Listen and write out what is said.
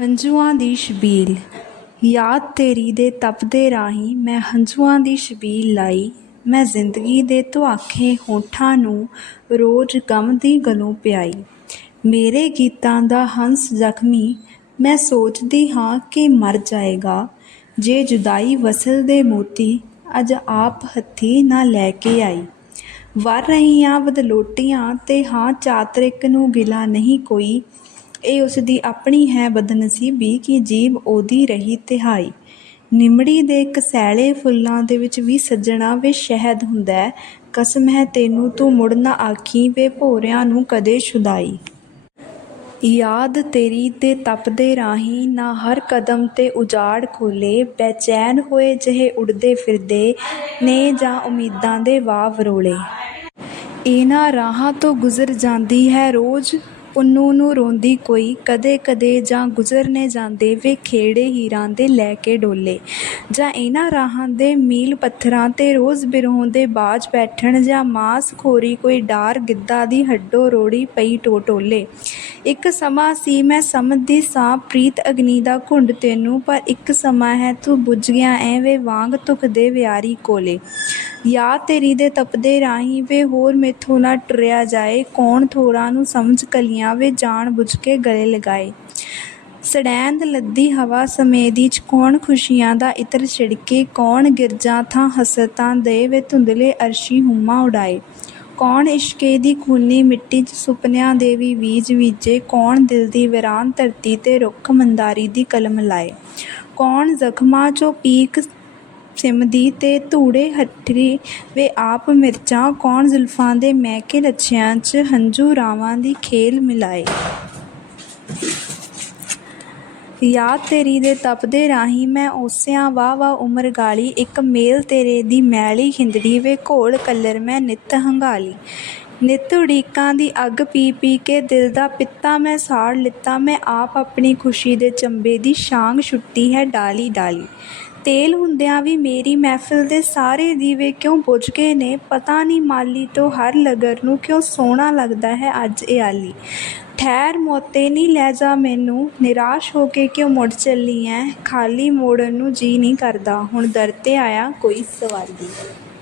ਹੰਝੂਆਂ ਦੀ ਛਬੀਲ। ਯਾਦ ਤੇਰੀ ਦੇ ਤਪਦੇ ਰਾਹੀਂ ਮੈਂ ਹੰਝੂਆਂ ਦੀ ਛਬੀਲ ਲਾਈ। ਮੈਂ ਜ਼ਿੰਦਗੀ ਦੇ ਧੁਆਖੇ ਹੋਠਾਂ ਨੂੰ ਰੋਜ਼ ਗਮ ਦੀ ਗਲੋਂ ਪਿਆਈ। ਮੇਰੇ ਗੀਤਾਂ ਦਾ ਹੰਸ ਜ਼ਖਮੀ, ਮੈਂ ਸੋਚਦੀ ਹਾਂ ਕਿ ਮਰ ਜਾਏਗਾ। ਜੇ ਜੁਦਾਈ ਵਸਲ ਦੇ ਮੋਤੀ, ਅੱਜ ਆਪ ਹੱਥੀਂ ਨਾ ਲੈ ਕੇ ਆਈ। ਵਰ ਰਹੀਆਂ ਬਦਲੋਟੀਆਂ ਤੇ ਹਾਂ ਚਾਤਰਿਕ ਨੂੰ ਗਿਲਾ ਨਹੀਂ ਕੋਈ। ਇਹ ਉਸ ਦੀ ਆਪਣੀ ਹੈ ਬਦਨਸੀਬੀ ਕਿ ਜੀਭ ਉਹਦੀ ਰਹੀ ਤਿਹਾਈ। ਨਿਮੜੀ ਦੇ ਕਸੈਲੇ ਫੁੱਲਾਂ ਦੇ ਵਿੱਚ ਵੀ ਸੱਜਣਾ ਵੇ ਸ਼ਹਿਦ ਹੁੰਦਾ ਕਸਮ ਹੈ ਤੈਨੂੰ, ਤੂੰ ਮੁੜ ਨਾ ਆਖੀ ਵੇ ਭੋਰਿਆਂ ਨੂੰ ਕਦੇ ਛੁਦਾਈ। ਯਾਦ ਤੇਰੀ ਤੇ ਤਪਦੇ ਰਾਹੀਂ ਨਾ ਹਰ ਕਦਮ ਤੇ ਉਜਾੜ ਖੋਲੇ। ਬੇਚੈਨ ਹੋਏ ਜਿਹੇ ਉੜਦੇ ਫਿਰਦੇ ਨੇ ਜਾਂ ਉਮੀਦਾਂ ਦੇ ਵਾਹ ਵਰੋਲੇ ਇਹਨਾਂ ਰਾਹਾਂ ਤੋਂ ਗੁਜ਼ਰ ਜਾਂਦੀ ਹੈ ਰੋਜ਼ ਪੁੰਨੂੰ ਨੂੰ ਰੋਂਦੀ ਕੋਈ ਕਦੇ ਕਦੇ ਜਾਂ ਗੁਜ਼ਰਨੇ ਜਾਂਦੇ ਵੇ ਖੇੜੇ ਹੀਰਾਂ ਦੇ ਲੈ ਕੇ ਡੋਲੇ। ਜਾਂ ਇਹਨਾਂ ਰਾਹਾਂ ਦੇ ਮੀਲ ਪੱਥਰਾਂ ਤੇ ਰੋਜ਼ ਬਿਰਹੋਂ ਦੇ ਬਾਜ ਬੈਠਣ ਜਾਂ ਮਾਸ ਖੋਰੀ ਕੋਈ ਡਾਰ ਗਿੱਧਾ ਦੀ ਹੱਡੋ ਰੋੜੀ ਪਈ ਟੋਟੋਲੇ ਇੱਕ ਸਮਾਂ ਸੀ ਮੈਂ ਸਮਝਦੀ ਸਾਂ, ਪ੍ਰੀਤ ਅਗਨੀ ਦਾ ਘੁੰਡ ਤੈਨੂੰ, ਪਰ ਇੱਕ ਸਮਾਂ ਹੈ ਤੂੰ ਬੁੱਝ ਗਿਆ ਐਵੇਂ ਵਾਂਗ ਧੁਖਦੇ ਵਿਆਰੀ ਕੋਲੇ। ਯਾਦ ਤੇਰੀ ਦੇ ਤਪਦੇ ਰਾਹੀਂ ਵੇ ਹੋਰ ਮੇਥੋਂ ਨਾ ਟੁਰਿਆ ਜਾਏ, ਕੌਣ ਥੋਰਾਂ ਨੂੰ ਸਮਝ ਕਲੀਆਂ ਵੇ ਜਾਣ ਬੁੱਝ ਕੇ ਗਲੇ ਲਗਾਏ। ਸੜੈਂਦ ਲੱਦੀ ਹਵਾ ਸਮੇਦੀ ਚ ਕੌਣ ਖੁਸ਼ੀਆਂ ਦਾ ਇਤਰ ਛਿੜਕੇ, ਕੌਣ ਗਿਰਜਾਂ ਥਾਂ ਹਸਰਤਾਂ ਦੇ ਵੇ ਧੁੰਦਲੇ ਅਰਸ਼ੀ ਹੁਮਾ ਉਡਾਏ। ਕੌਣ ਇਸ਼ਕੇ ਦੀ ਖੂਨੀ ਮਿੱਟੀ 'ਚ ਸੁਪਨਿਆਂ ਦੇ ਵੀ ਬੀਜ ਬੀਜੇ, ਕੌਣ ਦਿਲ ਦੀ ਵੀਰਾਨ ਧਰਤੀ ਤੇ ਰੁੱਖ ਮੰਦਾਰੀ ਦੀ ਕਲਮ ਲਾਏ। ਕੌਣ ਜ਼ਖਮਾਂ 'ਚੋਂ ਪੀਕ ਸਿਮਦੀ ਤੇ ਧੂੜੇ ਹੱਠੀ ਵੇ ਆਪ ਮਿਰਚਾਂ ਕੌਣ ਜ਼ੁਲਫਾਂ ਦੇ ਮਹਿਕੇ ਲੱਛਿਆਂ 'ਚ ਹੰਝੂ ਰਾਵਾਂ ਦੀ ਖੇਲ ਮਿਲਾਏ। ਯਾਦ ਤੇਰੀ ਦੇ ਤਪਦੇ ਰਾਹੀਂ ਮੈਂ ਓਸਿਆਂ ਵਾਹ ਵਾਹ ਉਮਰ ਗਾਲੀ, ਇੱਕ ਮੇਲ ਤੇਰੇ ਦੀ ਮੈਲੀ ਖਿੰਦੜੀ ਵੇ ਘੋਲ ਕਲਰ ਮੈਂ ਨਿੱਤ ਹੰਗਾਲੀ। ਨਿੱਤ ਉਡੀਕਾਂ ਦੀ ਅੱਗ ਪੀ ਪੀ ਕੇ ਦਿਲ ਦਾ ਪਿੱਤਾ ਮੈਂ ਸਾੜ ਲਿੱਤਾ, ਮੈਂ ਆਪ ਆਪਣੀ ਖੁਸ਼ੀ ਦੇ ਚੰਬੇ ਦੀ ਸ਼ਾਂਗ ਛੁੱਟੀ ਹੈ ਡਾਲੀ ਡਾਲੀ ਤੇਲ ਹੁੰਦਿਆਂ ਵੀ ਮੇਰੀ ਮਹਿਫਿਲ ਦੇ ਸਾਰੇ ਦੀਵੇ ਕਿਉਂ ਬੁਝ ਗਏ ਨੇ? ਪਤਾ ਨਹੀਂ ਮਾਲੀ ਤੋਂ ਹਰ ਲਗਰ ਨੂੰ ਕਿਉਂ ਸੋਹਣਾ ਲੱਗਦਾ ਹੈ ਅੱਜ ਇਹ ਆਲੀ। ਠਹਿਰ ਮੋਤੇ ਨਹੀਂ ਲੈ ਜਾ ਮੈਨੂੰ, ਨਿਰਾਸ਼ ਹੋ ਕੇ ਕਿਉਂ ਮੁੜ ਚੱਲੀ ਐ? ਖਾਲੀ ਮੋੜਨ ਨੂੰ ਜੀ ਨਹੀਂ ਕਰਦਾ। ਹੁਣ ਦਰ ਤੇ ਆਇਆ ਕੋਈ ਸਵਾਲੀ